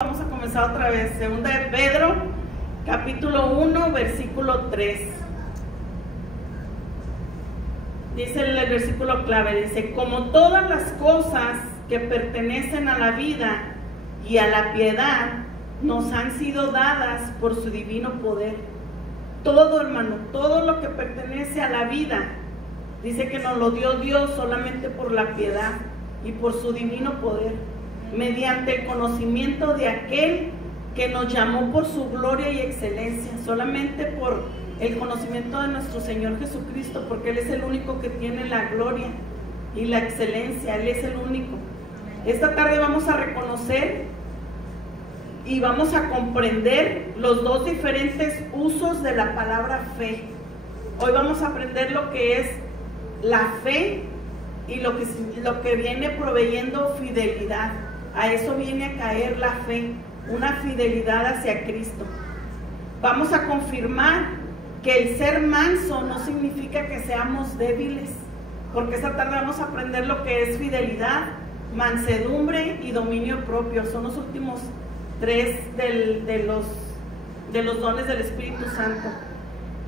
Vamos a comenzar otra vez. Segunda de Pedro, capítulo 1, versículo 3. Dice el versículo clave, dice: como todas las cosas que pertenecen a la vida y a la piedad nos han sido dadas por su divino poder. Todo, hermano, todo lo que pertenece a la vida, dice que nos lo dio Dios solamente por la piedad y por su divino poder, mediante el conocimiento de aquel que nos llamó por su gloria y excelencia, solamente por el conocimiento de nuestro Señor Jesucristo, porque Él es el único que tiene la gloria y la excelencia. Él es el único. Esta tarde vamos a reconocer y vamos a comprender los dos diferentes usos de la palabra fe. Hoy vamos a aprender lo que es la fe y lo que viene proveyendo fidelidad. A eso viene a caer la fe, una fidelidad hacia Cristo. Vamos a confirmar que el ser manso no significa que seamos débiles, porque esta tarde vamos a aprender lo que es fidelidad, mansedumbre y dominio propio. Son los últimos tres de los dones del Espíritu Santo.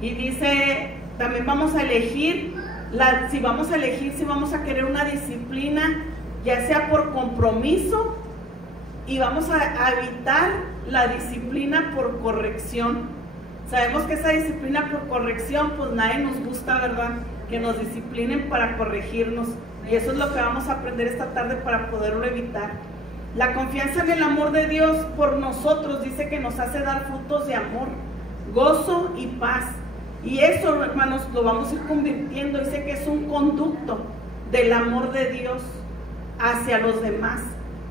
Y dice, también vamos a elegir, si vamos a querer una disciplina, ya sea por compromiso, y vamos a evitar la disciplina por corrección. Sabemos que esa disciplina por corrección, pues nadie nos gusta, ¿verdad? Que nos disciplinen para corregirnos, y eso es lo que vamos a aprender esta tarde para poderlo evitar. La confianza en el amor de Dios por nosotros dice que nos hace dar frutos de amor, gozo y paz, y eso, hermanos, lo vamos a ir convirtiendo. Dice que es un conducto del amor de Dios hacia los demás,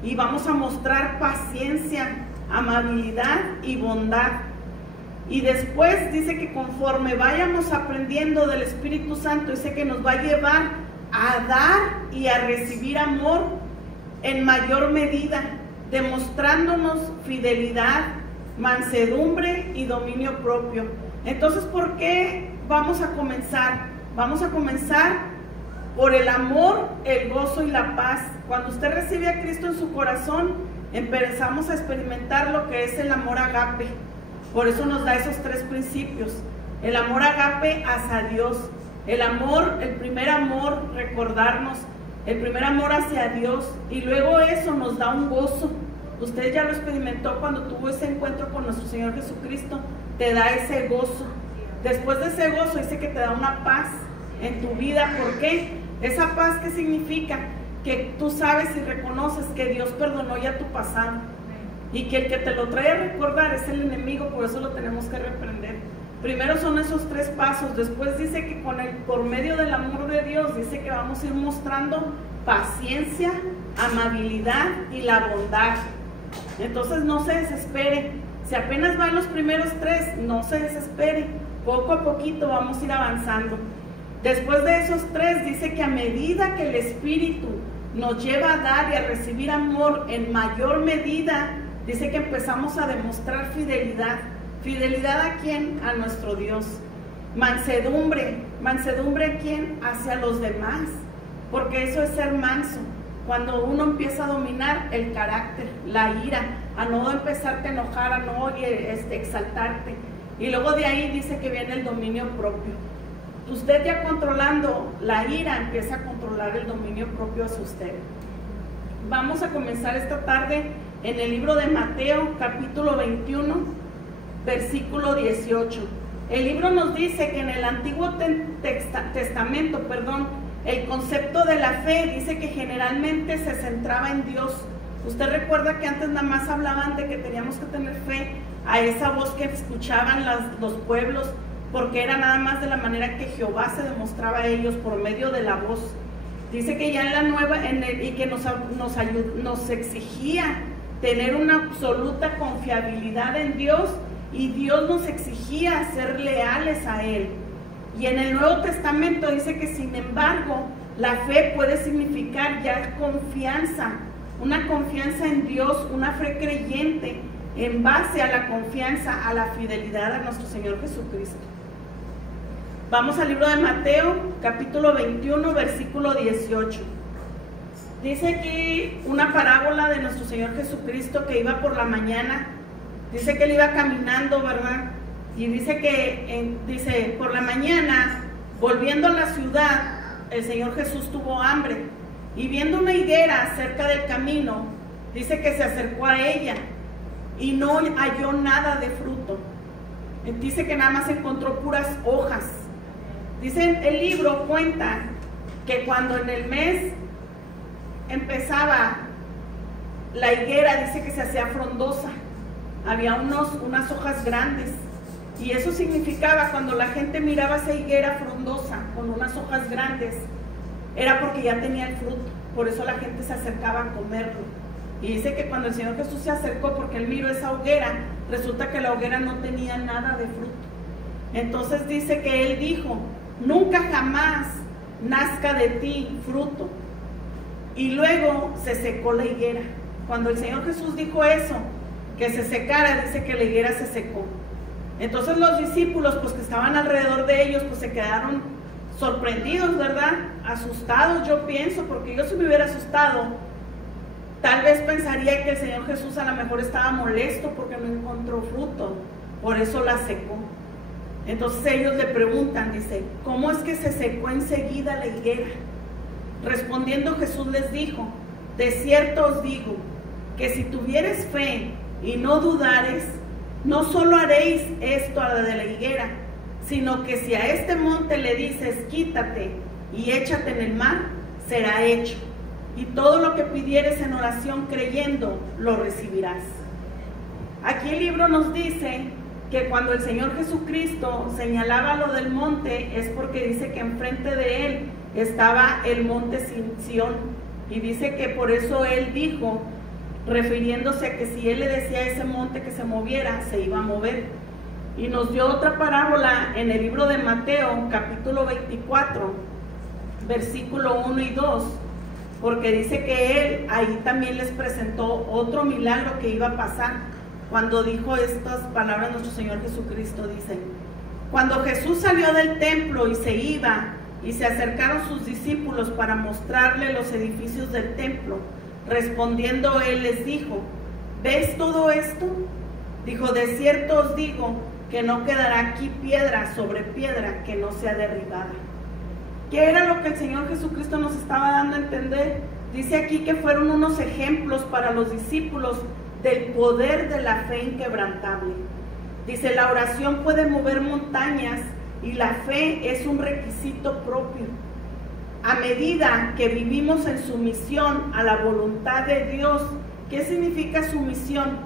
y vamos a mostrar paciencia, amabilidad y bondad. Y después dice que conforme vayamos aprendiendo del Espíritu Santo, dice que nos va a llevar a dar y a recibir amor en mayor medida, demostrándonos fidelidad, mansedumbre y dominio propio. Entonces, ¿por qué vamos a comenzar? Vamos a comenzar por el amor, el gozo y la paz. Cuando usted recibe a Cristo en su corazón, empezamos a experimentar lo que es el amor agape. Por eso nos da esos tres principios: el amor agape hacia Dios, el primer amor, recordarnos, el primer amor hacia Dios, y luego eso nos da un gozo. Usted ya lo experimentó cuando tuvo ese encuentro con nuestro Señor Jesucristo, te da ese gozo. Después de ese gozo dice que te da una paz en tu vida. ¿Por qué? Esa paz, ¿qué significa? Que tú sabes y reconoces que Dios perdonó ya tu pasado, y que el que te lo trae a recordar es el enemigo. Por eso lo tenemos que reprender. Primero son esos tres pasos. Después dice que por medio del amor de Dios, dice que vamos a ir mostrando paciencia, amabilidad y la bondad. Entonces no se desespere. Si apenas van los primeros tres, no se desespere. Poco a poquito vamos a ir avanzando. Después de esos tres, dice que a medida que el Espíritu nos lleva a dar y a recibir amor en mayor medida, dice que empezamos a demostrar fidelidad. ¿Fidelidad a quién? A nuestro Dios. Mansedumbre. ¿Mansedumbre a quién? Hacia los demás. Porque eso es ser manso. Cuando uno empieza a dominar el carácter, la ira, a no empezarte a enojar, a no exaltarte. Y luego de ahí dice que viene el dominio propio. Usted ya controlando la ira, empieza a controlar el dominio propio hacia usted. Vamos a comenzar esta tarde en el libro de Mateo, capítulo 21, versículo 18. El libro nos dice que en el Antiguo Testamento, el concepto de la fe dice que generalmente se centraba en Dios. Usted recuerda que antes nada más hablaban de que teníamos que tener fe a esa voz que escuchaban los pueblos, porque era nada más de la manera que Jehová se demostraba a ellos, por medio de la voz. Dice que ya en la nueva, y que nos exigía tener una absoluta confiabilidad en Dios, y Dios nos exigía ser leales a Él. Y en el Nuevo Testamento dice que, sin embargo, la fe puede significar ya confianza, una confianza en Dios, una fe creyente en base a la confianza, a la fidelidad a nuestro Señor Jesucristo. Vamos al libro de Mateo, capítulo 21, versículo 18. Dice aquí una parábola de nuestro Señor Jesucristo que iba por la mañana. Dice que él iba caminando, ¿verdad? Y dice que, dice, por la mañana, volviendo a la ciudad, el Señor Jesús tuvo hambre. Y viendo una higuera cerca del camino, dice que se acercó a ella y no halló nada de fruto. Dice que nada más encontró puras hojas. Dice, el libro cuenta que cuando en el mes empezaba la higuera, dice que se hacía frondosa. Había unas hojas grandes. Y eso significaba, cuando la gente miraba esa higuera frondosa con unas hojas grandes, era porque ya tenía el fruto. Por eso la gente se acercaba a comerlo. Y dice que cuando el Señor Jesús se acercó, porque él miró esa hoguera, resulta que la hoguera no tenía nada de fruto. Entonces dice que él dijo: nunca jamás nazca de ti fruto. Y luego se secó la higuera. Cuando el Señor Jesús dijo eso, que se secara, dice que la higuera se secó. Entonces los discípulos, pues que estaban alrededor de ellos, pues se quedaron sorprendidos, ¿verdad? Asustados, yo pienso, porque yo si me hubiera asustado, tal vez pensaría que el Señor Jesús a lo mejor estaba molesto porque no encontró fruto, por eso la secó. Entonces ellos le preguntan, dice, ¿cómo es que se secó enseguida la higuera? Respondiendo Jesús les dijo: de cierto os digo, que si tuvieres fe y no dudares, no solo haréis esto a la de la higuera, sino que si a este monte le dices: quítate y échate en el mar, será hecho. Y todo lo que pidieres en oración creyendo, lo recibirás. Aquí el libro nos dice que cuando el Señor Jesucristo señalaba lo del monte, es porque dice que enfrente de él estaba el monte Sión. Y dice que por eso él dijo, refiriéndose a que si él le decía a ese monte que se moviera, se iba a mover. Y nos dio otra parábola en el libro de Mateo, capítulo 24, versículo 1 y 2, porque dice que él ahí también les presentó otro milagro que iba a pasar. Cuando dijo estas palabras nuestro Señor Jesucristo, dice: cuando Jesús salió del templo y se iba, y se acercaron sus discípulos para mostrarle los edificios del templo, respondiendo él les dijo: ¿ves todo esto? Dijo: de cierto os digo que no quedará aquí piedra sobre piedra que no sea derribada. ¿Qué era lo que el Señor Jesucristo nos estaba dando a entender? Dice aquí que fueron unos ejemplos para los discípulos del poder de la fe inquebrantable. Dice: la oración puede mover montañas y la fe es un requisito propio. A medida que vivimos en sumisión a la voluntad de Dios, ¿qué significa sumisión?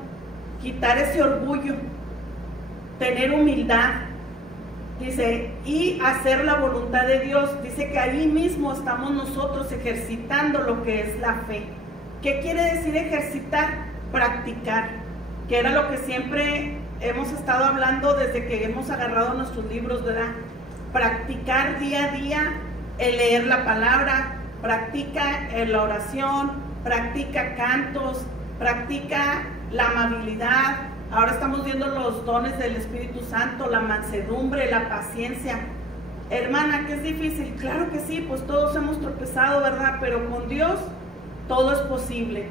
Quitar ese orgullo, tener humildad, dice, y hacer la voluntad de Dios. Dice que ahí mismo estamos nosotros ejercitando lo que es la fe. ¿Qué quiere decir ejercitar? Practicar, que era lo que siempre hemos estado hablando desde que hemos agarrado nuestros libros, ¿verdad? Practicar día a día el leer la palabra, practica la oración, practica cantos, practica la amabilidad. Ahora estamos viendo los dones del Espíritu Santo, la mansedumbre, la paciencia. Hermana, ¿que es difícil? Claro que sí, pues todos hemos tropezado, ¿verdad? Pero con Dios todo es posible.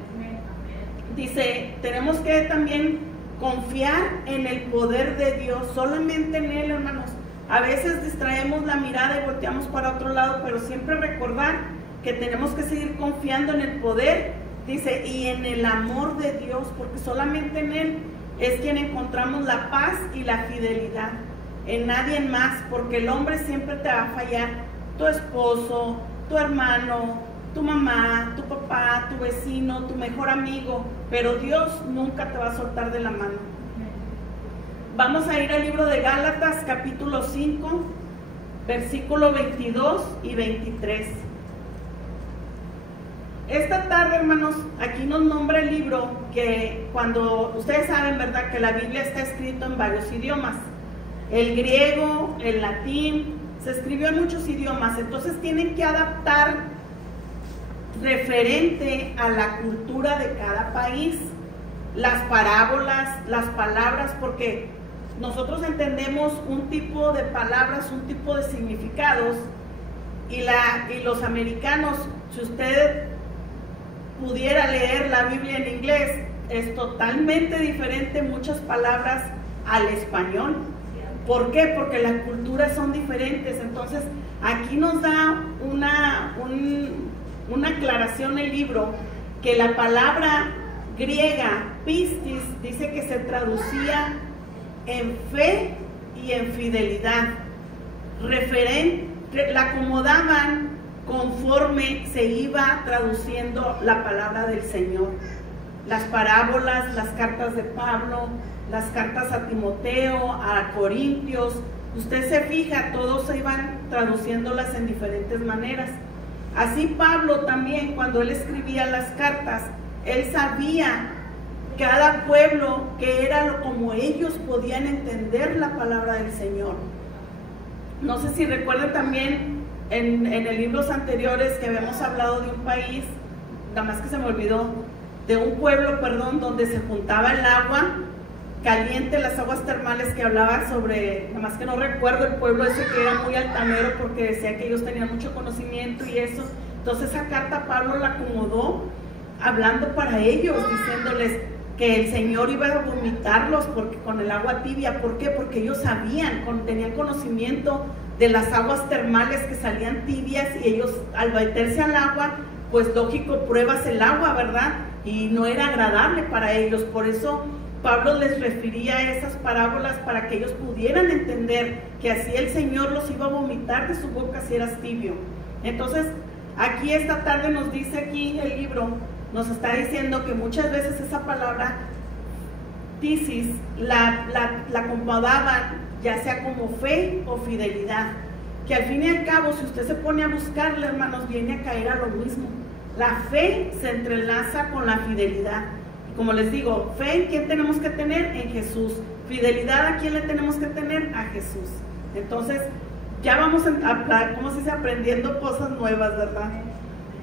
Dice, tenemos que también confiar en el poder de Dios, solamente en Él, hermanos. A veces distraemos la mirada y volteamos para otro lado, pero siempre recordar que tenemos que seguir confiando en el poder, dice, y en el amor de Dios, porque solamente en Él es quien encontramos la paz y la fidelidad, en nadie más, porque el hombre siempre te va a fallar, tu esposo, tu hermano, tu mamá, tu papá, tu vecino, tu mejor amigo, pero Dios nunca te va a soltar de la mano. Vamos a ir al libro de Gálatas, capítulo 5, versículo 22 y 23. Esta tarde, hermanos, aquí nos nombra el libro que cuando ustedes saben, ¿verdad?, que la Biblia está escrito en varios idiomas. El griego, el latín, se escribió en muchos idiomas, entonces tienen que adaptar referente a la cultura de cada país, las parábolas, las palabras, porque nosotros entendemos un tipo de palabras, un tipo de significados, y los americanos, si usted pudiera leer la Biblia en inglés, es totalmente diferente muchas palabras al español. ¿Por qué? Porque las culturas son diferentes. Entonces, aquí nos da una aclaración el libro, que la palabra griega, pistis, dice que se traducía en fe y en fidelidad. La acomodaban conforme se iba traduciendo la palabra del Señor. Las parábolas, las cartas de Pablo, las cartas a Timoteo, a Corintios, usted se fija, todos se iban traduciéndolas en diferentes maneras. Así Pablo también, cuando él escribía las cartas, él sabía cada pueblo que era como ellos podían entender la palabra del Señor. No sé si recuerdan también en libros anteriores que habíamos hablado de un país, nada más que se me olvidó, de un pueblo, perdón, donde se juntaba el agua caliente, las aguas termales, que hablaba sobre, nada más que no recuerdo el pueblo ese que era muy altanero porque decía que ellos tenían mucho conocimiento y eso. Entonces esa carta Pablo la acomodó hablando para ellos, diciéndoles que el Señor iba a vomitarlos porque, con el agua tibia. ¿Por qué? Porque ellos sabían, tenían conocimiento de las aguas termales que salían tibias, y ellos al meterse al agua, pues lógico, pruebas el agua, ¿verdad? Y no era agradable para ellos. Por eso Pablo les refería a esas parábolas para que ellos pudieran entender que así el Señor los iba a vomitar de su boca si eras tibio. Entonces, aquí esta tarde nos dice aquí el libro, nos está diciendo que muchas veces esa palabra tisis la acomodaban ya sea como fe o fidelidad, que al fin y al cabo, si usted se pone a buscarle, hermanos, viene a caer a lo mismo. La fe se entrelaza con la fidelidad. Como les digo, fe en quién tenemos que tener, en Jesús. Fidelidad a quién le tenemos que tener, a Jesús. Entonces, ya vamos a, ¿cómo se dice? Aprendiendo cosas nuevas, ¿verdad?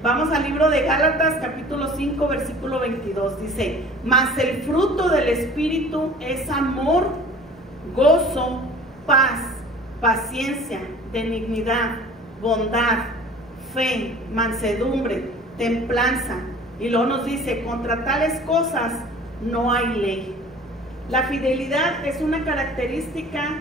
Vamos al libro de Gálatas, capítulo 5, versículo 22. Dice: mas el fruto del Espíritu es amor, gozo, paz, paciencia, benignidad, bondad, fe, mansedumbre, templanza. Y luego nos dice: contra tales cosas no hay ley. La fidelidad es una característica,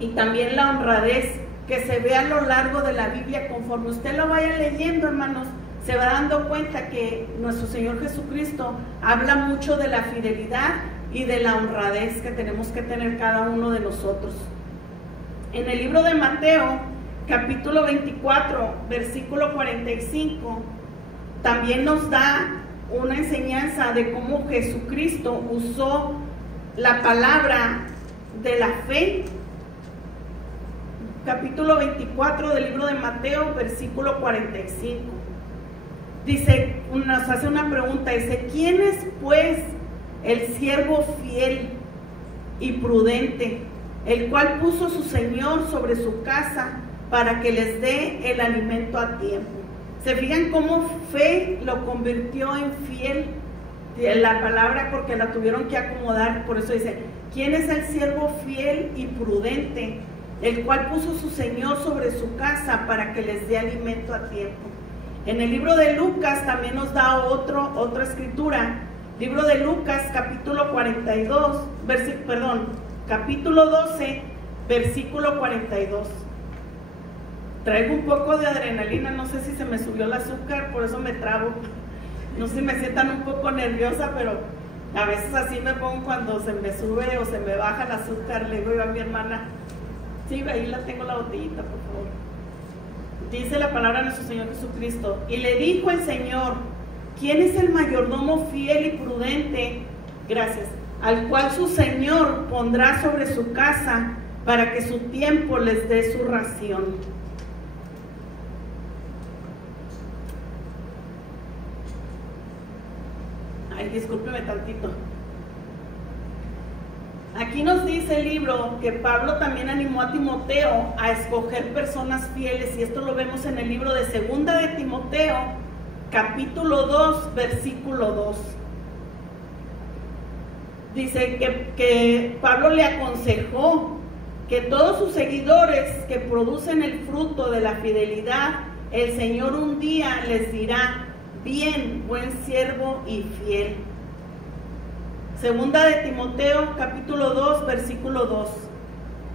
y también la honradez, que se ve a lo largo de la Biblia. Conforme usted lo vaya leyendo, hermanos, se va dando cuenta que nuestro Señor Jesucristo habla mucho de la fidelidad y de la honradez que tenemos que tener cada uno de nosotros. En el libro de Mateo, capítulo 24, versículo 45, también nos da una enseñanza de cómo Jesucristo usó la palabra de la fe. Capítulo 24 del libro de Mateo, versículo 45. Dice, nos hace una pregunta, dice: ¿quién es pues el siervo fiel y prudente, el cual puso su Señor sobre su casa para que les dé el alimento a tiempo? ¿Se fijan cómo fe lo convirtió en fiel? La palabra, porque la tuvieron que acomodar, por eso dice: ¿quién es el siervo fiel y prudente, el cual puso su Señor sobre su casa para que les dé alimento a tiempo? En el libro de Lucas también nos da otra escritura. Libro de Lucas, capítulo 42, capítulo 12, versículo 42. Traigo un poco de adrenalina, no sé si se me subió el azúcar, por eso me trabo. No sé si me sientan un poco nerviosa, pero a veces así me pongo cuando se me sube o se me baja el azúcar. Le digo yo a mi hermana: sí, ahí la tengo la botellita, por favor. Dice la palabra de nuestro Señor Jesucristo: y le dijo el Señor: ¿quién es el mayordomo fiel y prudente? Gracias. Al cual su Señor pondrá sobre su casa para que su tiempo les dé su ración. Ay, discúlpeme tantito. Aquí nos dice el libro que Pablo también animó a Timoteo a escoger personas fieles, y esto lo vemos en el libro de Segunda de Timoteo, capítulo 2, versículo 2. Dice que Pablo le aconsejó que todos sus seguidores que producen el fruto de la fidelidad, el Señor un día les dirá: bien, buen siervo y fiel. Segunda de Timoteo, capítulo 2, versículo 2.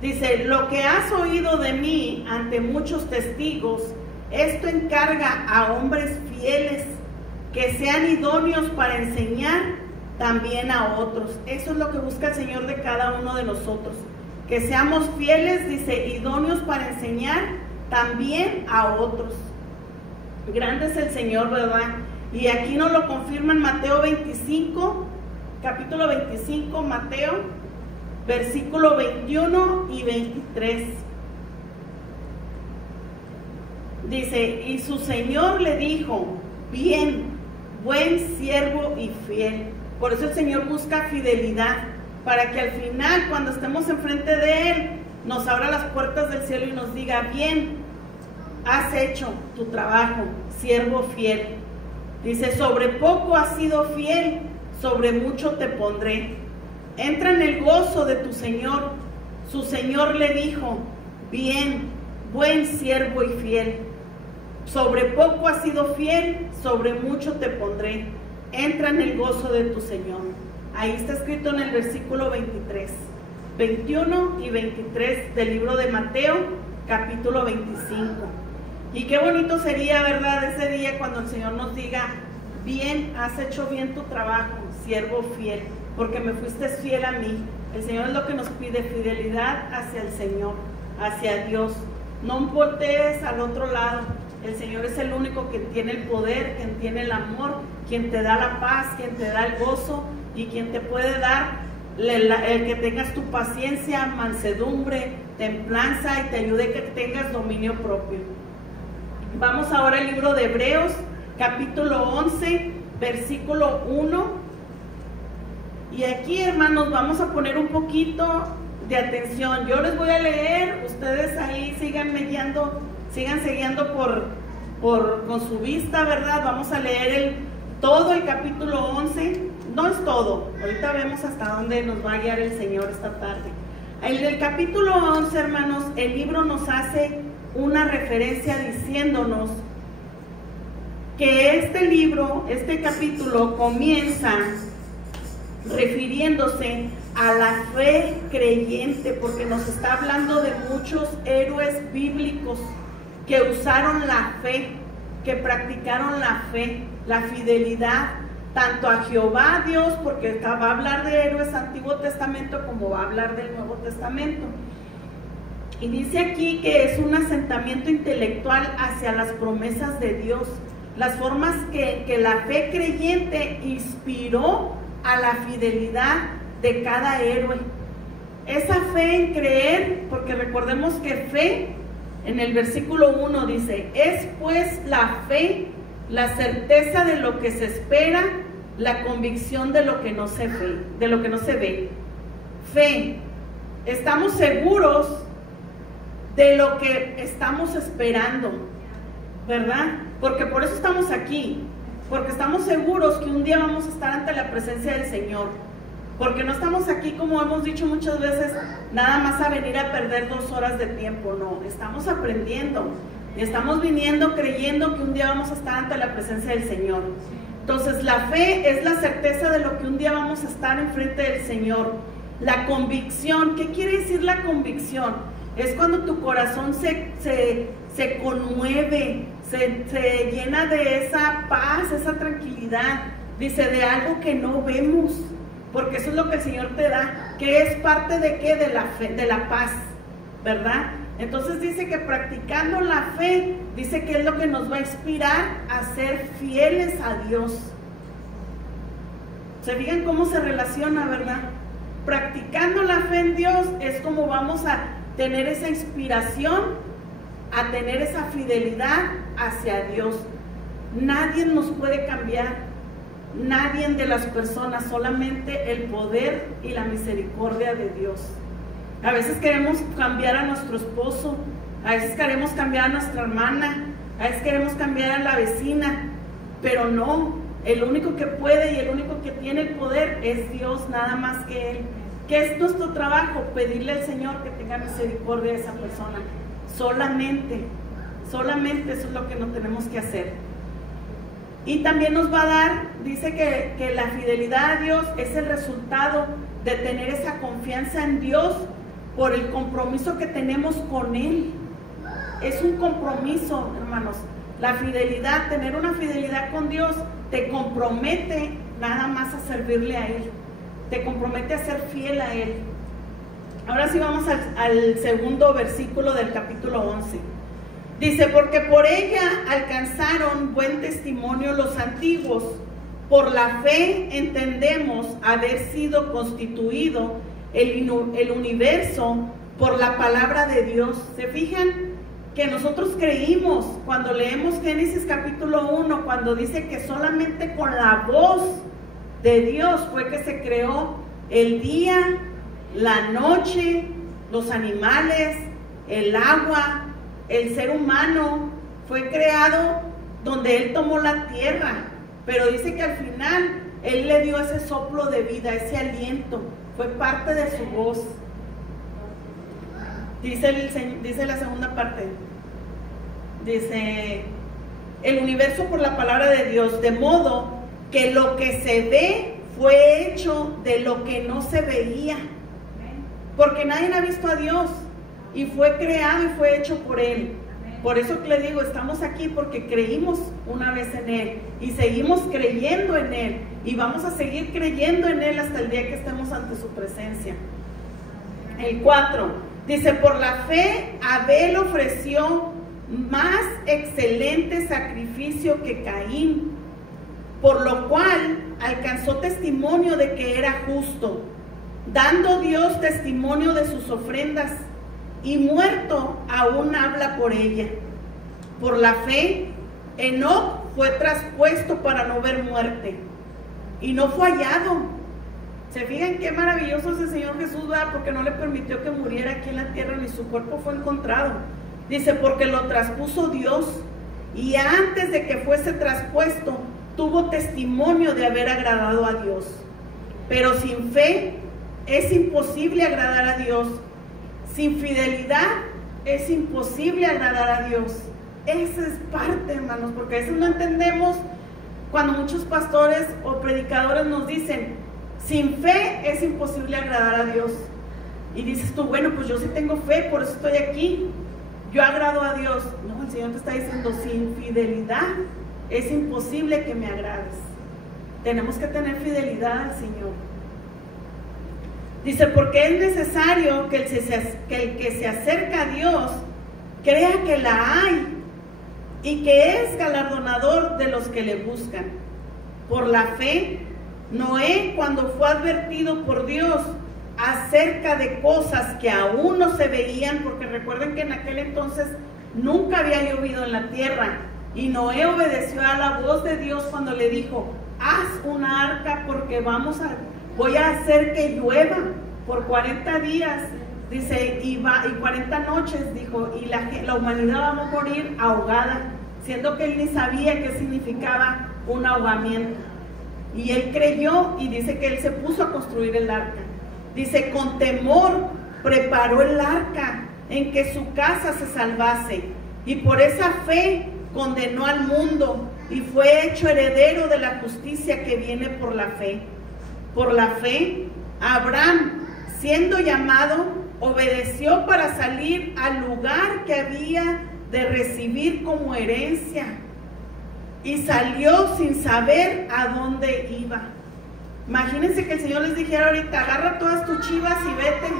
Dice, lo que has oído de mí ante muchos testigos, esto encarga a hombres fieles que sean idóneos para enseñar también a otros. Eso es lo que busca el Señor de cada uno de nosotros. Que seamos fieles, dice, idóneos para enseñar también a otros. Grande es el Señor, ¿verdad? Y aquí nos lo confirma en Mateo 25, capítulo 25, Mateo, versículo 21 y 23. Dice, y su Señor le dijo, bien, buen siervo y fiel. Por eso el Señor busca fidelidad, para que al final, cuando estemos enfrente de Él, nos abra las puertas del cielo y nos diga, bien, has hecho tu trabajo, siervo fiel. Dice, sobre poco has sido fiel, sobre mucho te pondré. Entra en el gozo de tu Señor. Su Señor le dijo, bien, buen siervo y fiel. Sobre poco has sido fiel, sobre mucho te pondré. Entra en el gozo de tu Señor. Ahí está escrito en el versículo 23, 21 y 23 del libro de Mateo, capítulo 25. Y qué bonito sería, ¿verdad?, ese día cuando el Señor nos diga, bien, has hecho bien tu trabajo, siervo fiel, porque me fuiste fiel a mí. El Señor es lo que nos pide, fidelidad hacia el Señor, hacia Dios. No voltees al otro lado. El Señor es el único que tiene el poder, quien tiene el amor, quien te da la paz, quien te da el gozo y quien te puede dar el que tengas tu paciencia, mansedumbre, templanza y te ayude que tengas dominio propio. Vamos ahora al libro de Hebreos, capítulo 11, versículo 1. Y aquí, hermanos, vamos a poner un poquito de atención. Yo les voy a leer, ustedes ahí sigan mediando, sigan siguiendo con su vista, ¿verdad? Vamos a leer todo el capítulo 11. No es todo, ahorita vemos hasta dónde nos va a guiar el Señor esta tarde. En el capítulo 11, hermanos, el libro nos hace una referencia diciéndonos que este libro, este capítulo comienza refiriéndose a la fe creyente, porque nos está hablando de muchos héroes bíblicos que usaron la fe, que practicaron la fe, la fidelidad, tanto a Jehová Dios, porque va a hablar de héroes Antiguo Testamento, como va a hablar del Nuevo Testamento. Y dice aquí que es un asentamiento intelectual hacia las promesas de Dios, las formas que la fe creyente inspiró a la fidelidad de cada héroe. Esa fe en creer, porque recordemos que fe, en el versículo 1 dice, es pues la fe, la certeza de lo que se espera, la convicción de lo que no se ve, de lo que no se ve. Fe, estamos seguros de lo que estamos esperando, ¿verdad? Porque por eso estamos aquí, porque estamos seguros que un día vamos a estar ante la presencia del Señor, porque no estamos aquí, como hemos dicho muchas veces, nada más a venir a perder 2 horas de tiempo, no, estamos aprendiendo, y estamos viniendo creyendo que un día vamos a estar ante la presencia del Señor. Entonces la fe es la certeza de lo que un día vamos a estar enfrente del Señor. La convicción, ¿qué quiere decir la convicción? Es cuando tu corazón se conmueve, se llena de esa paz, esa tranquilidad, dice, de algo que no vemos, porque eso es lo que el Señor te da, que es parte de ¿qué? De la fe, de la paz, ¿verdad? Entonces dice que practicando la fe, dice que es lo que nos va a inspirar a ser fieles a Dios. ¿Se fijan cómo se relaciona, verdad? Practicando la fe en Dios es como vamos a tener esa inspiración, a tener esa fidelidad hacia Dios. Nadie nos puede cambiar, nadie de las personas, solamente el poder y la misericordia de Dios. A veces queremos cambiar a nuestro esposo, a veces queremos cambiar a nuestra hermana, a veces queremos cambiar a la vecina, pero no, el único que puede y el único que tiene el poder es Dios, nada más que Él. ¿Qué es nuestro trabajo? Pedirle al Señor que tenga misericordia de esa persona. Solamente eso es lo que no tenemos que hacer. Y también nos va a dar, dice que la fidelidad a Dios es el resultado de tener esa confianza en Dios por el compromiso que tenemos con Él. Es un compromiso, hermanos. La fidelidad, tener una fidelidad con Dios, te compromete nada más a servirle a Él. Te compromete a ser fiel a Él. Ahora sí vamos al segundo versículo del capítulo 11. Dice, porque por ella alcanzaron buen testimonio los antiguos. Por la fe entendemos haber sido constituido el universo por la palabra de Dios. ¿Se fijan? Que nosotros creímos cuando leemos Génesis capítulo 1, cuando dice que solamente con la voz de Dios fue que se creó el día, la noche, los animales, el agua, el ser humano. Fue creado donde Él tomó la tierra, pero dice que al final Él le dio ese soplo de vida, ese aliento, fue parte de su voz. Dice la segunda parte, dice, el universo por la palabra de Dios, de modo que lo que se ve fue hecho de lo que no se veía, porque nadie ha visto a Dios, y fue creado y fue hecho por Él. Por eso que le digo, estamos aquí porque creímos una vez en Él, y seguimos creyendo en Él, y vamos a seguir creyendo en Él hasta el día que estemos ante su presencia. El 4, dice, por la fe Abel ofreció más excelente sacrificio que Caín, por lo cual alcanzó testimonio de que era justo, dando Dios testimonio de sus ofrendas, y muerto aún habla por ella. Por la fe Enoc fue traspuesto para no ver muerte, y no fue hallado. ¿Se fijan qué maravilloso es el Señor Jesús, ¿verdad? Porque no le permitió que muriera aquí en la tierra, ni su cuerpo fue encontrado. Dice, porque lo traspuso Dios, y antes de que fuese traspuesto, tuvo testimonio de haber agradado a Dios. Pero sin fe es imposible agradar a Dios. Sin fidelidad es imposible agradar a Dios. Esa es parte, hermanos, porque a veces no entendemos cuando muchos pastores o predicadores nos dicen, sin fe es imposible agradar a Dios. Y dices tú, bueno, pues yo sí tengo fe, por eso estoy aquí, yo agrado a Dios. No, el Señor te está diciendo, sin fidelidad es imposible que me agrades. Tenemos que tener fidelidad al Señor. Dice, porque es necesario que el que se acerca a Dios crea que la hay y que es galardonador de los que le buscan. Por la fe, Noé, cuando fue advertido por Dios acerca de cosas que aún no se veían, porque recuerden que en aquel entonces nunca había llovido en la tierra, y Noé obedeció a la voz de Dios cuando le dijo, haz una arca porque voy a hacer que llueva por 40 días, dice, y 40 noches, dijo, y la humanidad va a morir ahogada, siendo que él ni sabía qué significaba un ahogamiento. Y él creyó, y dice que él se puso a construir el arca. Dice, con temor preparó el arca en que su casa se salvase, y por esa fe condenó al mundo, y fue hecho heredero de la justicia que viene por la fe. Por la fe, Abraham, siendo llamado, obedeció para salir al lugar que había de recibir como herencia, y salió sin saber a dónde iba. Imagínense que el Señor les dijera ahorita, agarra todas tus chivas y vete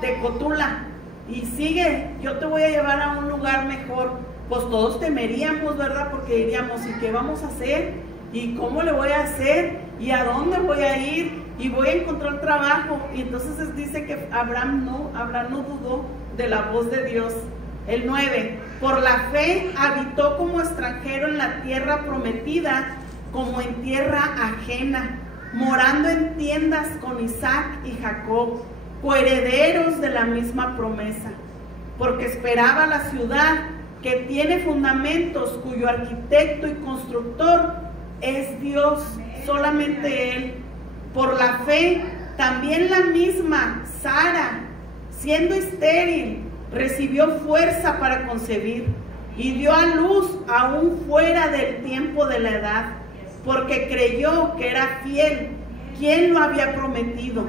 de Cotula, y sigue, yo te voy a llevar a un lugar mejor. Pues todos temeríamos, ¿verdad? Porque diríamos, ¿y qué vamos a hacer? ¿Y cómo le voy a hacer? ¿Y a dónde voy a ir? ¿Y voy a encontrar trabajo? Y entonces dice que Abraham no dudó de la voz de Dios. El 9, por la fe habitó como extranjero en la tierra prometida, como en tierra ajena, morando en tiendas con Isaac y Jacob, coherederos de la misma promesa, porque esperaba la ciudad que tiene fundamentos, cuyo arquitecto y constructor es Dios, solamente Él. Por la fe, también la misma Sara, siendo estéril, recibió fuerza para concebir, y dio a luz aún fuera del tiempo de la edad, porque creyó que era fiel quien lo había prometido.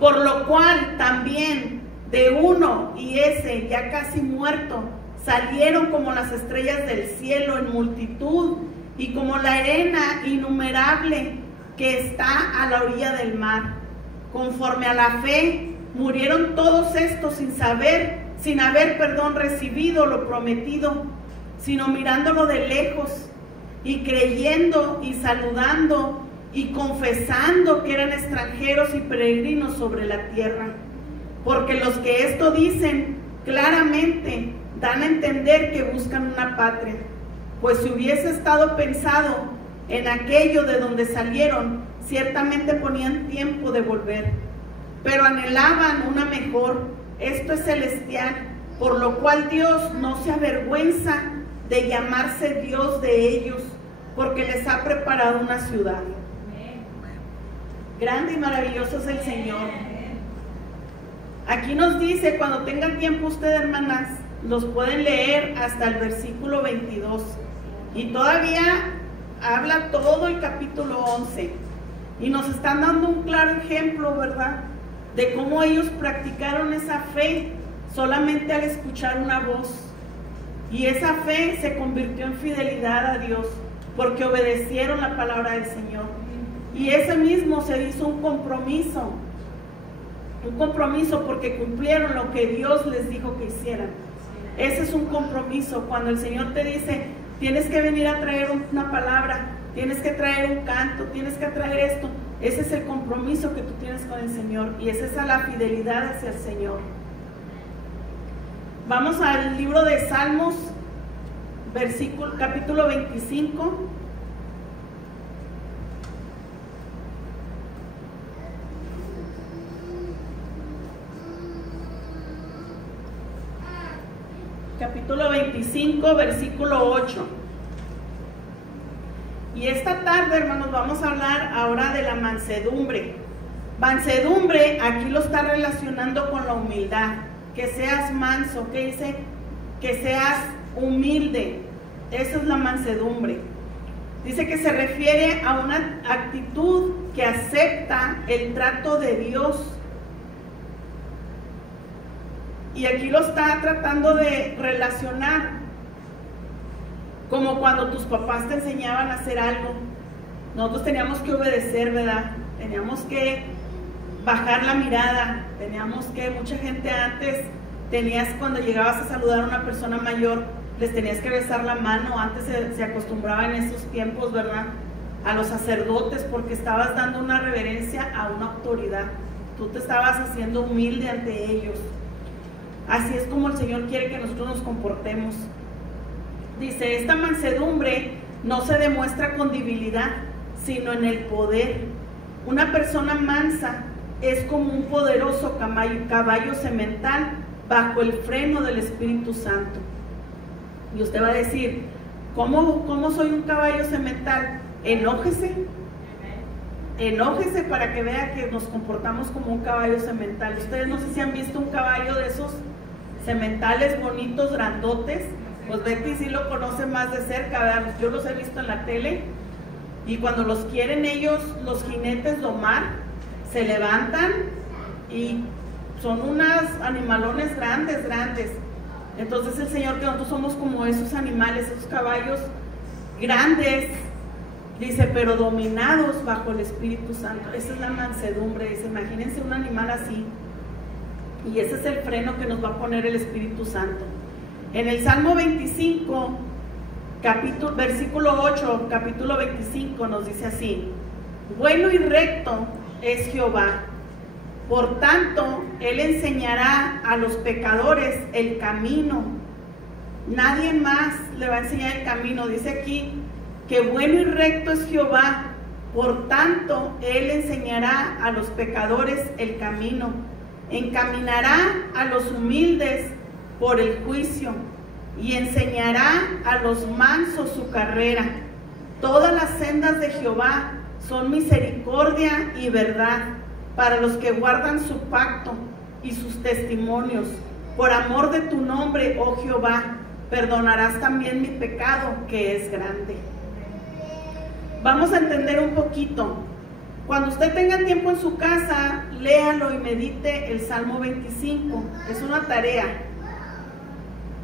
Por lo cual también de uno y ese ya casi muerto salieron como las estrellas del cielo en multitud y como la arena innumerable que está a la orilla del mar. Conforme a la fe murieron todos estos sin haber recibido lo prometido, sino mirándolo de lejos y creyendo y saludando y confesando que eran extranjeros y peregrinos sobre la tierra. Porque los que esto dicen claramente dan a entender que buscan una patria, pues si hubiese estado pensado en aquello de donde salieron, ciertamente ponían tiempo de volver, pero anhelaban una mejor, esto es celestial, por lo cual Dios no se avergüenza de llamarse Dios de ellos, porque les ha preparado una ciudad. Grande y maravilloso es el Señor. Aquí nos dice, cuando tengan tiempo ustedes, hermanas, los pueden leer hasta el versículo 22. Y todavía habla todo el capítulo 11. Y nos están dando un claro ejemplo, ¿verdad?, de cómo ellos practicaron esa fe solamente al escuchar una voz. Y esa fe se convirtió en fidelidad a Dios, porque obedecieron la palabra del Señor. Y ese mismo se hizo un compromiso porque cumplieron lo que Dios les dijo que hicieran. Ese es un compromiso. Cuando el Señor te dice, tienes que venir a traer una palabra, tienes que traer un canto, tienes que traer esto, ese es el compromiso que tú tienes con el Señor, y esa es la fidelidad hacia el Señor. Vamos al libro de Salmos, capítulo 25. Capítulo 25, versículo 8. Y esta tarde, hermanos, vamos a hablar ahora de la mansedumbre. Mansedumbre, aquí lo está relacionando con la humildad. Que seas manso, que dice que seas humilde. Esa es la mansedumbre. Dice que se refiere a una actitud que acepta el trato de Dios. Y aquí lo está tratando de relacionar como cuando tus papás te enseñaban a hacer algo. Nosotros teníamos que obedecer, ¿verdad? Teníamos que bajar la mirada, mucha gente antes, cuando llegabas a saludar a una persona mayor, les tenías que besar la mano. Antes se acostumbraba en esos tiempos, ¿verdad?, a los sacerdotes, porque estabas dando una reverencia a una autoridad. Tú te estabas haciendo humilde ante ellos. Así es como el Señor quiere que nosotros nos comportemos. Dice, esta mansedumbre no se demuestra con debilidad, sino en el poder. Una persona mansa es como un poderoso caballo semental bajo el freno del Espíritu Santo. Y usted va a decir, ¿cómo soy un caballo semental? Enójese para que vea que nos comportamos como un caballo semental. Ustedes no sé si han visto un caballo de esos sementales bonitos, grandotes. Pues Betty sí lo conoce más de cerca, ¿verdad? Yo los he visto en la tele, y cuando los quieren ellos, los jinetes, domar, se levantan y son unos animalones grandes. Entonces el Señor, que nosotros somos como esos animales, esos caballos grandes, dice, pero dominados bajo el Espíritu Santo. Esa es la mansedumbre. Dice, imagínense un animal así, y ese es el freno que nos va a poner el Espíritu Santo. En el Salmo 25, versículo 8, capítulo 25, nos dice así: bueno y recto es Jehová, por tanto Él enseñará a los pecadores el camino. Nadie más le va a enseñar el camino. Dice aquí que bueno y recto es Jehová, por tanto Él enseñará a los pecadores el camino. Encaminará a los humildes por el juicio, y enseñará a los mansos su carrera. Todas las sendas de Jehová son misericordia y verdad para los que guardan su pacto y sus testimonios. Por amor de tu nombre, oh Jehová, perdonarás también mi pecado, que es grande. vamos a entender un poquito. Cuando usted tenga tiempo en su casa, léalo y medite el Salmo 25. Es una tarea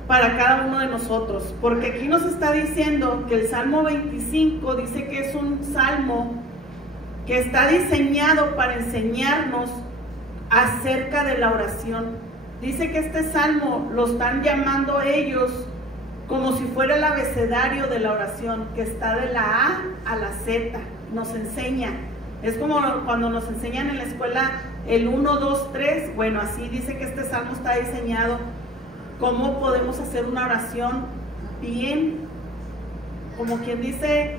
para cada uno de nosotros, porque aquí nos está diciendo que el Salmo 25 dice que es un salmo que está diseñado para enseñarnos acerca de la oración. Dice que este salmo lo están llamando ellos como si fuera el abecedario de la oración, que está de la A a la Z, nos enseña. Es como cuando nos enseñan en la escuela el 1, 2, 3, bueno, así dice que este salmo está diseñado cómo podemos hacer una oración bien, como quien dice,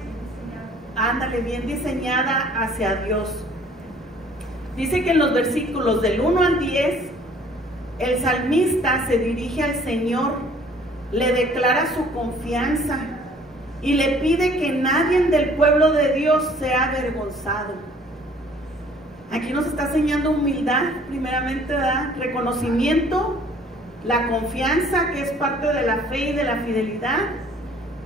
ándale, bien diseñada hacia Dios. Dice que en los versículos del 1 al 10, el salmista se dirige al Señor, le declara su confianza y le pide que nadie del pueblo de Dios sea avergonzado. Aquí nos está enseñando humildad, primeramente, ¿verdad? Reconocimiento, la confianza, que es parte de la fe y de la fidelidad,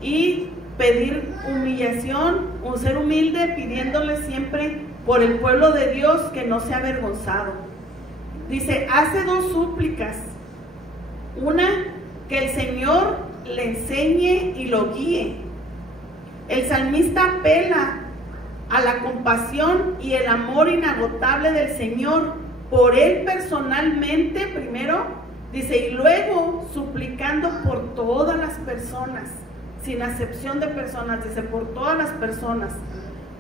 y pedir humillación, un ser humilde, pidiéndole siempre por el pueblo de Dios que no sea avergonzado. Dice, hace dos súplicas. Una, que el Señor le enseñe y lo guíe. El salmista apela a la compasión y el amor inagotable del Señor por él personalmente primero, dice, y luego suplicando por todas las personas, sin acepción de personas, dice, por todas las personas.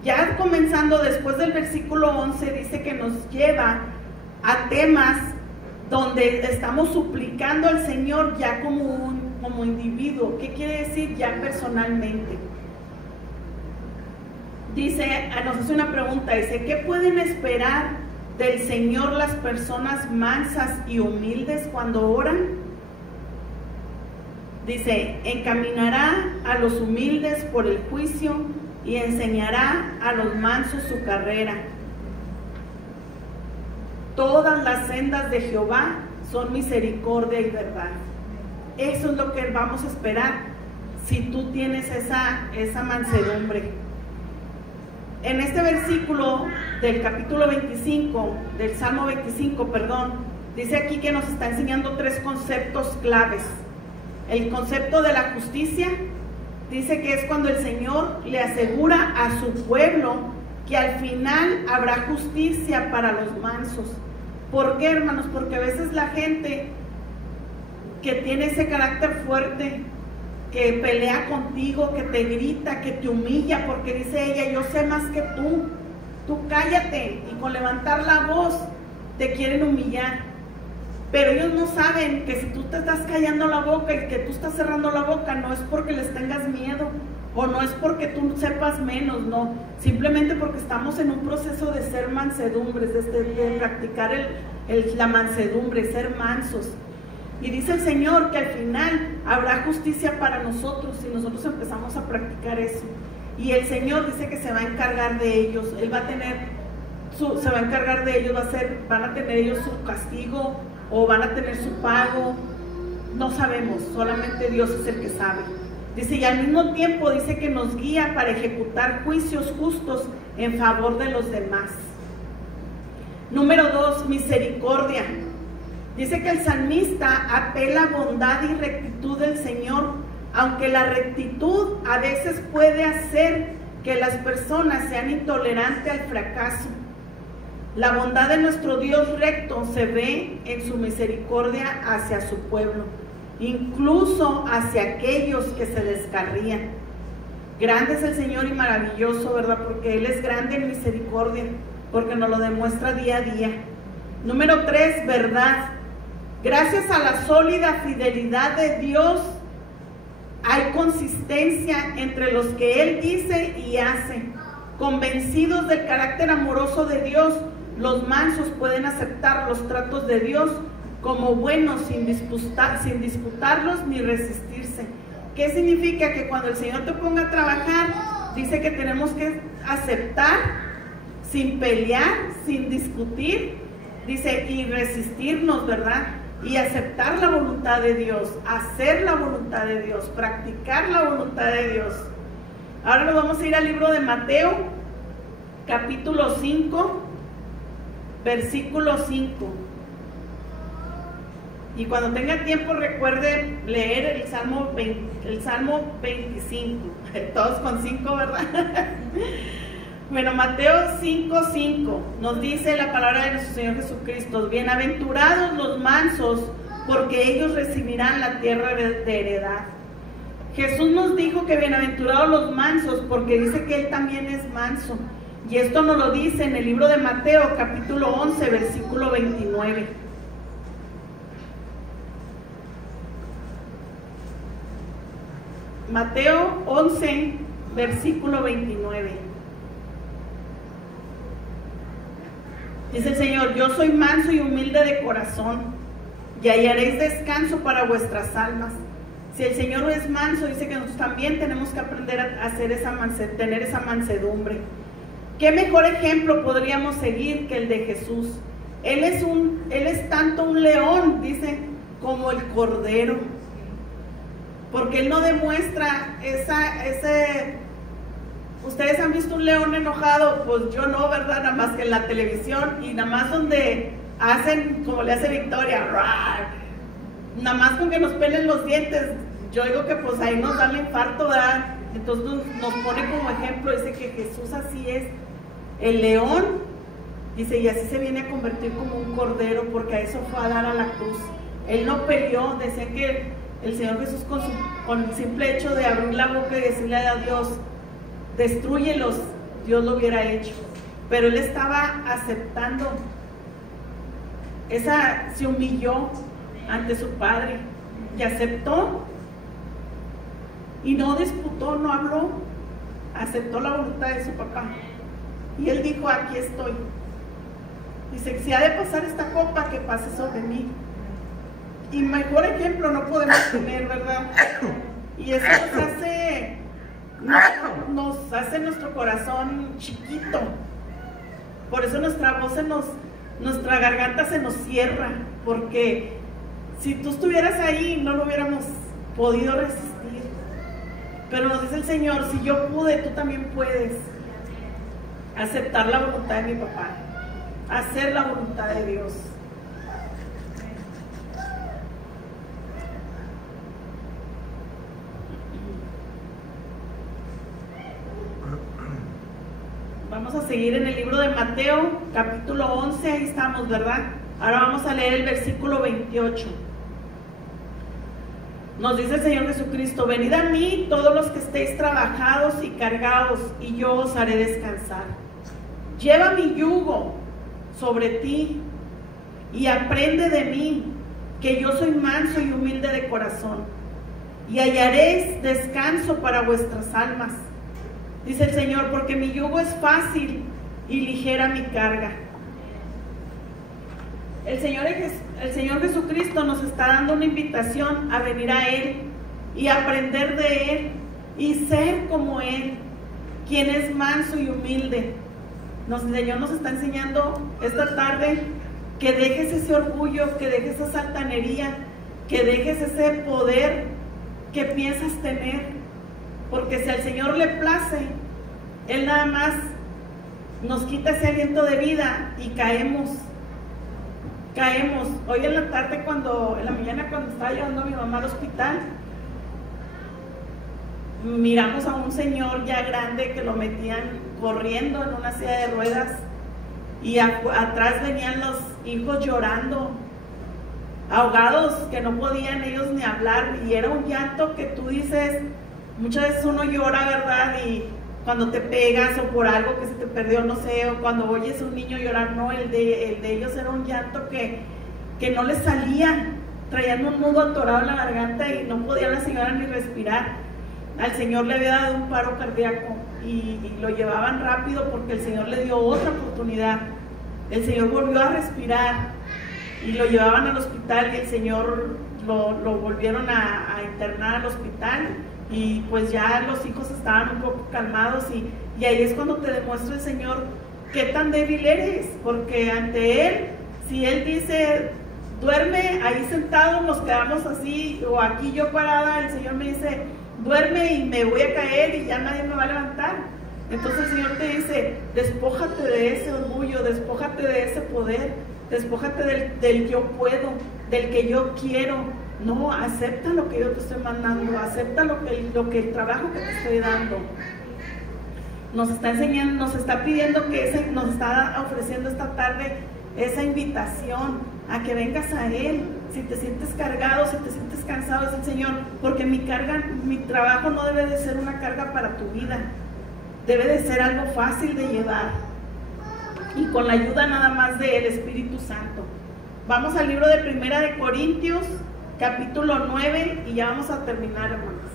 Ya comenzando después del versículo 11, dice que nos lleva a temas donde estamos suplicando al Señor ya como individuo. ¿Qué quiere decir? Ya personalmente. Dice, nos hace una pregunta, dice, ¿qué pueden esperar del Señor las personas mansas y humildes cuando oran? Dice, encaminará a los humildes por el juicio y enseñará a los mansos su carrera. Todas las sendas de Jehová son misericordia y verdad. Eso es lo que vamos a esperar si tú tienes esa mansedumbre. En este versículo del capítulo 25, del Salmo 25, perdón, dice aquí que nos está enseñando tres conceptos claves. El concepto de la justicia, dice que es cuando el Señor le asegura a su pueblo que al final habrá justicia para los mansos. ¿Por qué, hermanos? Porque a veces la gente que tiene ese carácter fuerte, que pelea contigo, que te grita, que te humilla, porque dice ella, yo sé más que tú cállate, y con levantar la voz te quieren humillar. Pero ellos no saben que si tú te estás callando la boca y que tú estás cerrando la boca, no es porque les tengas miedo, o no es porque tú sepas menos, no, simplemente porque estamos en un proceso de ser mansedumbres, de practicar la mansedumbre, ser mansos. Y dice el Señor que al final habrá justicia para nosotros si nosotros empezamos a practicar eso. Y el Señor dice que se va a encargar de ellos, Él va a tener se va a encargar de ellos, van a tener ellos su castigo o van a tener su pago, no sabemos, solamente Dios es el que sabe. Dice, y al mismo tiempo dice que nos guía para ejecutar juicios justos en favor de los demás. Número 2, misericordia. Dice que el salmista apela a bondad y rectitud del Señor, aunque la rectitud a veces puede hacer que las personas sean intolerantes al fracaso. La bondad de nuestro Dios recto se ve en su misericordia hacia su pueblo, incluso hacia aquellos que se descarrían. Grande es el Señor y maravilloso, ¿verdad? Porque Él es grande en misericordia, porque nos lo demuestra día a día. Número 3, verdad. Gracias a la sólida fidelidad de Dios, hay consistencia entre los que Él dice y hace. Convencidos del carácter amoroso de Dios, los mansos pueden aceptar los tratos de Dios como buenos sin disputarlos ni resistirse. ¿Qué significa? Que cuando el Señor te ponga a trabajar, dice que tenemos que aceptar sin pelear, sin discutir, dice, y resistirnos, ¿verdad? Y aceptar la voluntad de Dios, hacer la voluntad de Dios, practicar la voluntad de Dios. Ahora nos vamos a ir al libro de Mateo, capítulo 5, versículo 5. Y cuando tenga tiempo recuerde leer el Salmo 25. Todos con 5, ¿verdad? Bueno, Mateo 5:5 nos dice la palabra de nuestro Señor Jesucristo: bienaventurados los mansos, porque ellos recibirán la tierra de heredad. Jesús nos dijo que bienaventurados los mansos, porque dice que Él también es manso. Y esto nos lo dice en el libro de Mateo, capítulo 11, versículo 29. Mateo 11, versículo 29. Dice el Señor: yo soy manso y humilde de corazón, y hallaréis descanso para vuestras almas. Si el Señor es manso, dice que nosotros también tenemos que aprender a hacer tener esa mansedumbre. ¿Qué mejor ejemplo podríamos seguir que el de Jesús? Él es tanto un león, dice, como el cordero. Porque Él no demuestra ustedes han visto un león enojado, pues yo no, ¿verdad? Nada más que en la televisión, y nada más donde hacen como le hace Victoria, ¡rar! Nada más con que nos pelen los dientes, yo digo que pues ahí nos da el infarto, ¿verdad? Entonces nos pone como ejemplo, dice que Jesús así es, el león, dice, y así se viene a convertir como un cordero, porque a eso fue a dar a la cruz. Él no peleó, decía que el Señor Jesús con el simple hecho de abrir la boca y decirle a Dios, destrúyelos, Dios lo hubiera hecho. Pero Él estaba aceptando, se humilló ante su Padre y aceptó, y no disputó, no habló, aceptó la voluntad de su papá. Y Él dijo, aquí estoy. Dice, si ha de pasar esta copa, que pase sobre mí. Y mejor ejemplo no podemos tener, ¿verdad? Y eso nos hace nuestro corazón chiquito. Por eso nuestra voz nuestra garganta se nos cierra, porque si tú estuvieras ahí no lo hubiéramos podido resistir. Pero nos dice el Señor, si yo pude, tú también puedes. Aceptar la voluntad de mi papá, hacer la voluntad de Dios. Vamos a seguir en el libro de Mateo, capítulo 11, ahí estamos, ¿verdad? Ahora vamos a leer el versículo 28. Nos dice el Señor Jesucristo: venid a mí todos los que estéis trabajados y cargados, y yo os haré descansar. Lleva mi yugo sobre ti y aprende de mí, que yo soy manso y humilde de corazón, y hallaréis descanso para vuestras almas. Dice el Señor, porque mi yugo es fácil y ligera mi carga. El Señor Jesucristo nos está dando una invitación a venir a Él y aprender de Él y ser como Él, quien es manso y humilde. El Señor nos está enseñando esta tarde que dejes ese orgullo, que dejes esa altanería, que dejes ese poder que piensas tener, porque si al Señor le place, Él nada más nos quita ese aliento de vida y caemos. Hoy en la tarde, en la mañana cuando estaba llevando a mi mamá al hospital, miramos a un señor ya grande que lo metían corriendo en una silla de ruedas, y atrás venían los hijos llorando, ahogados, que no podían ellos ni hablar, y era un llanto que tú dices, muchas veces uno llora, ¿verdad? Y cuando te pegas o por algo que se te perdió, no sé, o cuando oyes a un niño llorar, no, el de ellos era un llanto que no les salía, traían un nudo atorado en la garganta y no podía la señora ni respirar. Al Señor le había dado un paro cardíaco y lo llevaban rápido porque el Señor le dio otra oportunidad. El Señor volvió a respirar y lo llevaban al hospital, y el Señor lo volvieron a internar al hospital, y pues ya los hijos estaban un poco calmados, y ahí es cuando te demuestra el Señor qué tan débil eres, porque ante Él, si Él dice duerme ahí sentado, nos quedamos así, o aquí yo parada, el Señor me dice duerme y me voy a caer y ya nadie me va a levantar. Entonces el Señor te dice, despójate de ese orgullo, despójate de ese poder, despójate del yo puedo, del que yo quiero. No, acepta lo que yo te estoy mandando, acepta lo que el trabajo que te estoy dando. Nos está enseñando, nos está pidiendo nos está ofreciendo esta tarde esa invitación a que vengas a Él. Si te sientes cargado, si te sientes cansado, es el Señor, porque mi trabajo no debe de ser una carga para tu vida, debe de ser algo fácil de llevar y con la ayuda nada más del Espíritu Santo. Vamos al libro de Primera de Corintios, capítulo 9, y ya vamos a terminar, hermanos.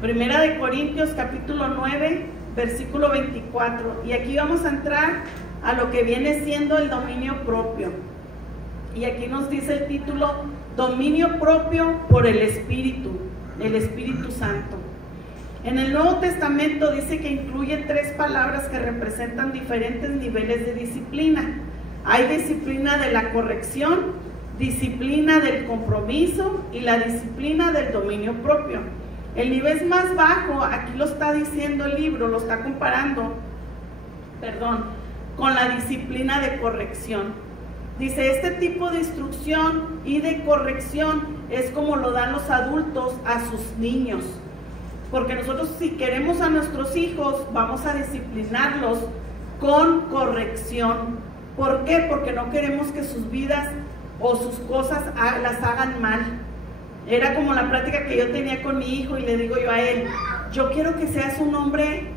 Primera de Corintios, capítulo 9, versículo 24, y aquí vamos a entrar a lo que viene siendo el dominio propio. Y aquí nos dice el título, dominio propio por el Espíritu Santo. En el Nuevo Testamento dice que incluye 3 palabras que representan diferentes niveles de disciplina. Hay disciplina de la corrección, disciplina del compromiso y la disciplina del dominio propio. El nivel más bajo, aquí lo está diciendo el libro, lo está comparando, con la disciplina de corrección. Dice, este tipo de instrucción y de corrección es como lo dan los adultos a sus niños. Porque nosotros, si queremos a nuestros hijos, vamos a disciplinarlos con corrección. ¿Por qué? Porque no queremos que sus vidas o sus cosas las hagan mal. Era como la práctica que yo tenía con mi hijo, y le digo yo a él, yo quiero que seas un hombre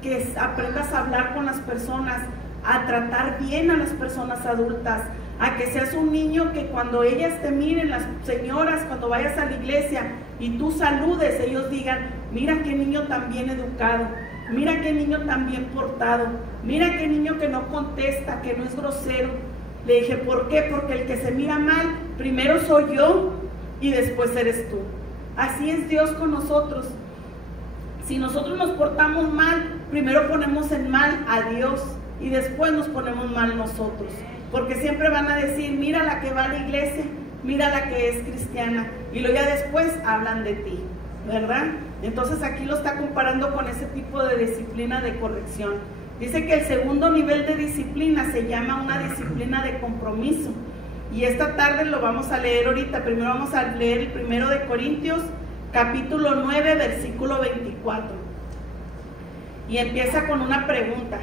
que aprendas a hablar con las personas, a tratar bien a las personas adultas, a que seas un niño que cuando ellas te miren, las señoras, cuando vayas a la iglesia y tú saludes, ellos digan, mira qué niño tan bien educado, mira qué niño tan bien portado, mira qué niño que no contesta, que no es grosero. Le dije, ¿por qué? Porque el que se mira mal, primero soy yo y después eres tú. Así es Dios con nosotros. Si nosotros nos portamos mal, primero ponemos en mal a Dios y después nos ponemos mal nosotros. Porque siempre van a decir, mira la que va a la iglesia, mira la que es cristiana, y luego ya después hablan de ti, ¿verdad? Entonces aquí lo está comparando con ese tipo de disciplina de corrección. Dice que el segundo nivel de disciplina se llama una disciplina de compromiso, y esta tarde lo vamos a leer ahorita. Primero vamos a leer el primero de Corintios, capítulo 9, versículo 24, y empieza con una pregunta.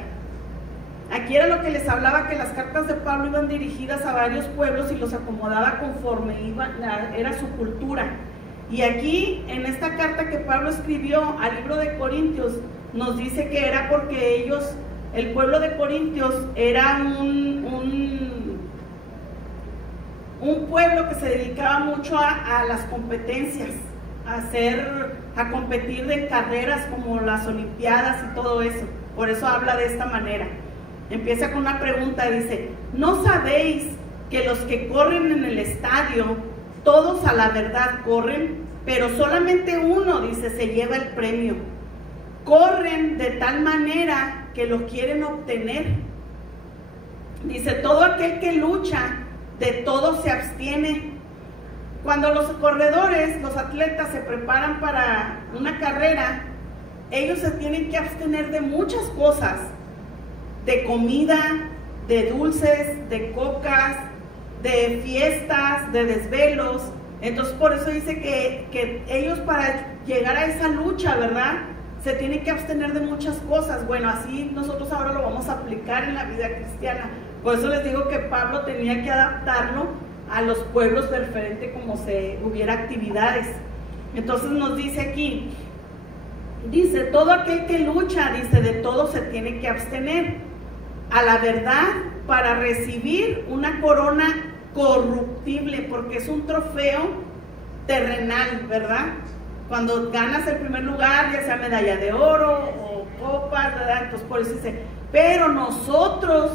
Aquí era lo que les hablaba, que las cartas de Pablo iban dirigidas a varios pueblos y los acomodaba conforme era su cultura. Y aquí, en esta carta que Pablo escribió al libro de Corintios, nos dice que era porque el pueblo de Corintios era un pueblo que se dedicaba mucho a las competencias, a competir en carreras como las olimpiadas y todo eso. Por eso habla de esta manera. Empieza con una pregunta, dice, ¿no sabéis que los que corren en el estadio, todos a la verdad corren, pero solamente uno, dice, se lleva el premio? Corren de tal manera que lo quieren obtener. Dice, todo aquel que lucha, de todo se abstiene. Cuando los corredores, los atletas se preparan para una carrera, ellos se tienen que abstener de muchas cosas, de comida, de dulces, de cocas, de fiestas, de desvelos. Entonces por eso dice que ellos, para llegar a esa lucha, ¿verdad?, se tienen que abstener de muchas cosas. Bueno, así nosotros ahora lo vamos a aplicar en la vida cristiana. Por eso les digo que Pablo tenía que adaptarlo a los pueblos de diferente, como se hubiera actividades. Entonces nos dice aquí, dice, todo aquel que lucha, dice, de todo se tiene que abstener a la verdad para recibir una corona corruptible, porque es un trofeo terrenal, ¿verdad? Cuando ganas el primer lugar, ya sea medalla de oro o copas, ¿verdad? Entonces por eso dice, pero nosotros,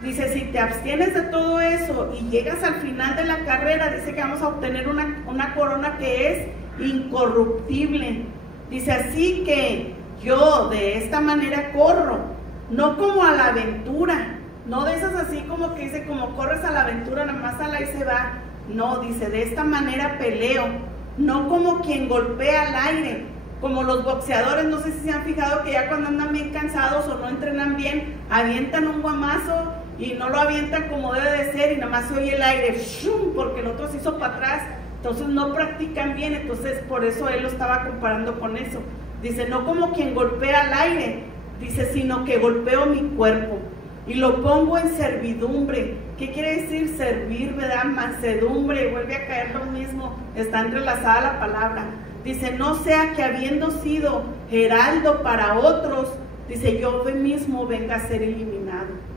dice, si te abstienes de todo eso y llegas al final de la carrera, dice que vamos a obtener una corona que es incorruptible. Dice, así que yo de esta manera corro, no como a la aventura, no de esas así como que dice, como corres a la aventura, nada más a la y se va. No, dice, de esta manera peleo, no como quien golpea al aire, como los boxeadores. No sé si se han fijado que ya cuando andan bien cansados o no entrenan bien, avientan un guamazo y no lo avientan como debe de ser y nada más se oye el aire, ¡shum!, porque el otro se hizo para atrás. Entonces no practican bien. Entonces por eso él lo estaba comparando con eso. Dice, no como quien golpea al aire, dice, sino que golpeo mi cuerpo y lo pongo en servidumbre. ¿Qué quiere decir servir, verdad? Mansedumbre, vuelve a caer lo mismo, está entrelazada la palabra. Dice, no sea que habiendo sido heraldo para otros, dice, yo mismo venga a ser eliminado.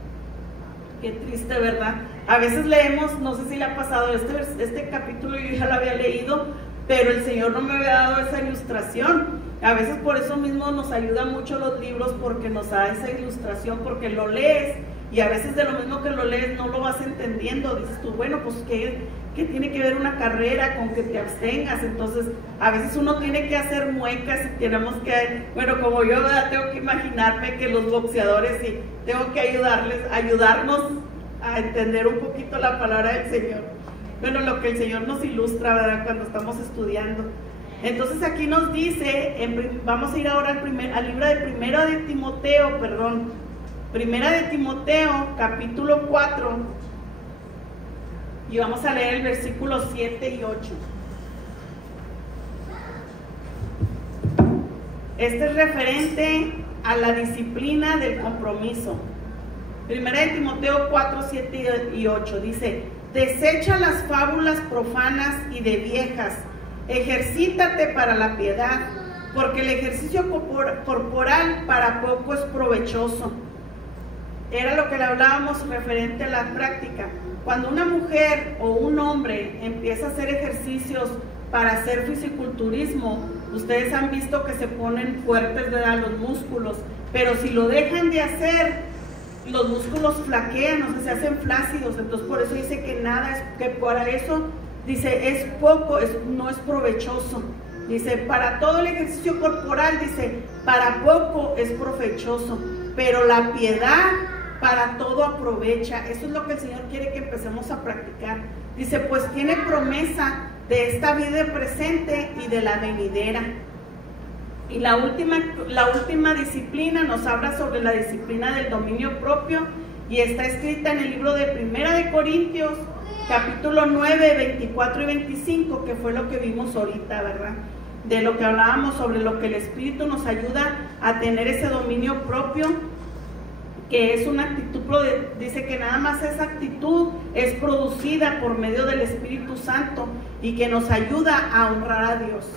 Qué triste, ¿verdad? A veces leemos, no sé si le ha pasado, este capítulo yo ya lo había leído, pero el Señor no me había dado esa ilustración. A veces por eso mismo nos ayuda mucho los libros, porque nos da esa ilustración, porque lo lees y a veces de lo mismo que lo lees no lo vas entendiendo. Dices tú, bueno, pues ¿qué tiene que ver una carrera con que te abstengas? Entonces a veces uno tiene que hacer muecas y tenemos que, bueno, como yo, ¿verdad?, tengo que imaginarme que los boxeadores, y tengo que ayudarnos a entender un poquito la palabra del Señor. Bueno, lo que el Señor nos ilustra, ¿verdad?, cuando estamos estudiando. Entonces aquí nos dice, vamos a ir ahora al libro de Primera de Timoteo, capítulo 4, y vamos a leer el versículo 7 y 8. Este es referente a la disciplina del compromiso. Primera de Timoteo 4, 7 y 8 dice, desecha las fábulas profanas y de viejas, ejercítate para la piedad, porque el ejercicio corporal para poco es provechoso. Era lo que le hablábamos referente a la práctica. Cuando una mujer o un hombre empieza a hacer ejercicios para hacer fisiculturismo, ustedes han visto que se ponen fuertes, ¿verdad?, los músculos, pero si lo dejan de hacer, los músculos flaquean, o sea, se hacen flácidos. Entonces por eso dice que que para eso, dice, es poco, no es provechoso. Dice, para todo el ejercicio corporal, dice, para poco es provechoso, pero la piedad para todo aprovecha. Eso es lo que el Señor quiere que empecemos a practicar. Dice, pues tiene promesa de esta vida presente y de la venidera. Y la última disciplina nos habla sobre la disciplina del dominio propio, y está escrita en el libro de Primera de Corintios, capítulo 9, 24 y 25, que fue lo que vimos ahorita, ¿verdad? De lo que hablábamos sobre lo que el Espíritu nos ayuda a tener ese dominio propio, que es una actitud, dice que nada más esa actitud es producida por medio del Espíritu Santo y que nos ayuda a honrar a Dios.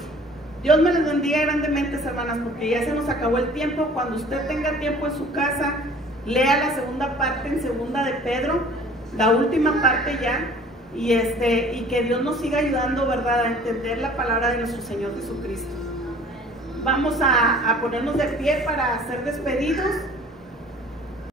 Dios me les bendiga grandemente, hermanas, porque ya se nos acabó el tiempo. Cuando usted tenga tiempo en su casa, lea la segunda parte en Segunda de Pedro, la última parte ya, y que Dios nos siga ayudando, ¿verdad?, a entender la palabra de nuestro Señor Jesucristo. Vamos a ponernos de pie para ser despedidos.